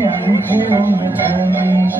Yeah, we can't let it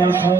Deus.